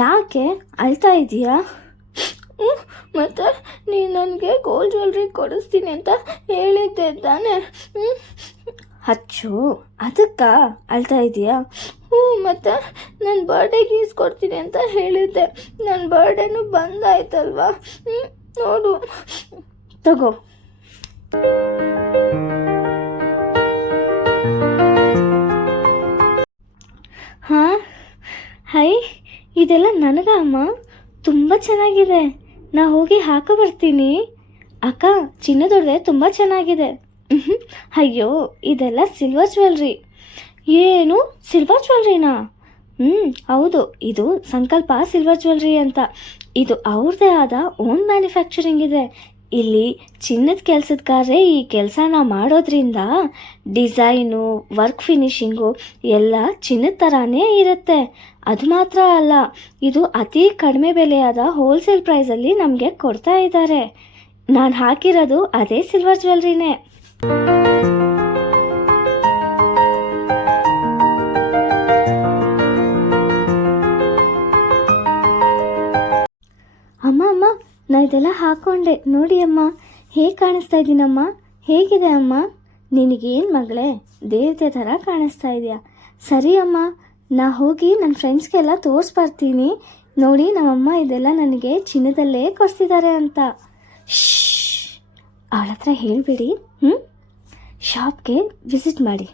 ಯಾಕೆ ಅಳ್ತಾ ಇದೀಯಾ? ಮತ್ತು ನೀನು ನನಗೆ ಗೋಲ್ಡ್ ಜ್ಯುವೆಲ್ರಿ ಕೊಡಿಸ್ತೀನಿ ಅಂತ ಹೇಳಿದ್ದೆ ತಾನೆ? ಹಚ್ಚು, ಅದಕ್ಕ ಅಳ್ತಾ ಇದೀಯಾ? ಮತ್ತು ನನ್ನ ಬರ್ಡೇಗೆ ಈಸ್ಕೊಡ್ತೀನಿ ಅಂತ ಹೇಳಿದ್ದೆ. ನನ್ನ ಬರ್ಡೇನು ಬಂದಾಯ್ತಲ್ವಾ? ನೋಡು, ತಗೋ. ಹಾಂ, ಹೈ, ಇದೆಲ್ಲ ನನಗ ಅಮ್ಮ? ತುಂಬ ಚೆನ್ನಾಗಿದೆ. ನಾ ಹೋಗಿ ಹಾಕೋ ಬರ್ತೀನಿ. ಅಕ್ಕ, ಚಿನ್ನದೊಡವೆ ತುಂಬ ಚೆನ್ನಾಗಿದೆ. ಅಯ್ಯೋ, ಇದೆಲ್ಲ ಸಿಲ್ವರ್ ಜ್ಯುವೆಲ್ರಿ. ಏನು, ಸಿಲ್ವರ್ ಜ್ಯುವೆಲ್ರಿನಾ? ಹೌದು, ಇದು ಸಂಕಲ್ಪ ಸಿಲ್ವರ್ ಜ್ಯುವೆಲ್ರಿ ಅಂತ. ಇದು ಅವ್ರದ್ದೇ ಆದ ಓನ್ ಮ್ಯಾನುಫ್ಯಾಕ್ಚರಿಂಗ್ ಇದೆ. ಇಲ್ಲಿ ಚಿನ್ನದ ಕೆಲಸದಗಾರರೇ ಈ ಕೆಲಸನ ಮಾಡೋದ್ರಿಂದ ಡಿಸೈನು, ವರ್ಕ್ ಫಿನಿಶಿಂಗು ಎಲ್ಲ ಚಿನ್ನದ ಥರನೇ ಇರುತ್ತೆ. ಅದು ಮಾತ್ರ ಅಲ್ಲ, ಇದು ಅತಿ ಕಡಿಮೆ ಬೆಲೆಯಾದ ಹೋಲ್ಸೇಲ್ ಪ್ರೈಸಲ್ಲಿ ನಮಗೆ ಕೊಡ್ತಾ ಇದ್ದಾರೆ. ನಾನು ಹಾಕಿರೋದು ಅದೇ ಸಿಲ್ವರ್ ಜ್ಯುವೆಲ್ರಿನೇ. ಅಮ್ಮ ಅಮ್ಮ, ನಾ ಇದೆಲ್ಲ ಹಾಕ್ಕೊಂಡೆ ನೋಡಿ ಅಮ್ಮ, ಹೇಗೆ ಕಾಣಿಸ್ತಾ ಇದ್ದೀನಮ್ಮ? ಹೇಗಿದೆ ಅಮ್ಮ? ನಿನಗೇನು ಮಗಳೇ, ದೇವತೆ ಥರ ಕಾಣಿಸ್ತಾ ಇದೆಯಾ? ಸರಿ ಅಮ್ಮ, ನಾ ಹೋಗಿ ನನ್ನ ಫ್ರೆಂಡ್ಸ್ಗೆಲ್ಲ ತೋರಿಸ್ಬರ್ತೀನಿ. ನೋಡಿ, ನಮ್ಮಮ್ಮ ಇದೆಲ್ಲ ನನಗೆ ಚಿನ್ನದಲ್ಲೇ ಕೊಡಿಸಿದ್ದಾರೆ ಅಂತ. ಅವಳ ಹತ್ರ ಹೇಳಬೇಡಿ. ಶಾಪ್ಗೆ ವಿಸಿಟ್ ಮಾಡಿ.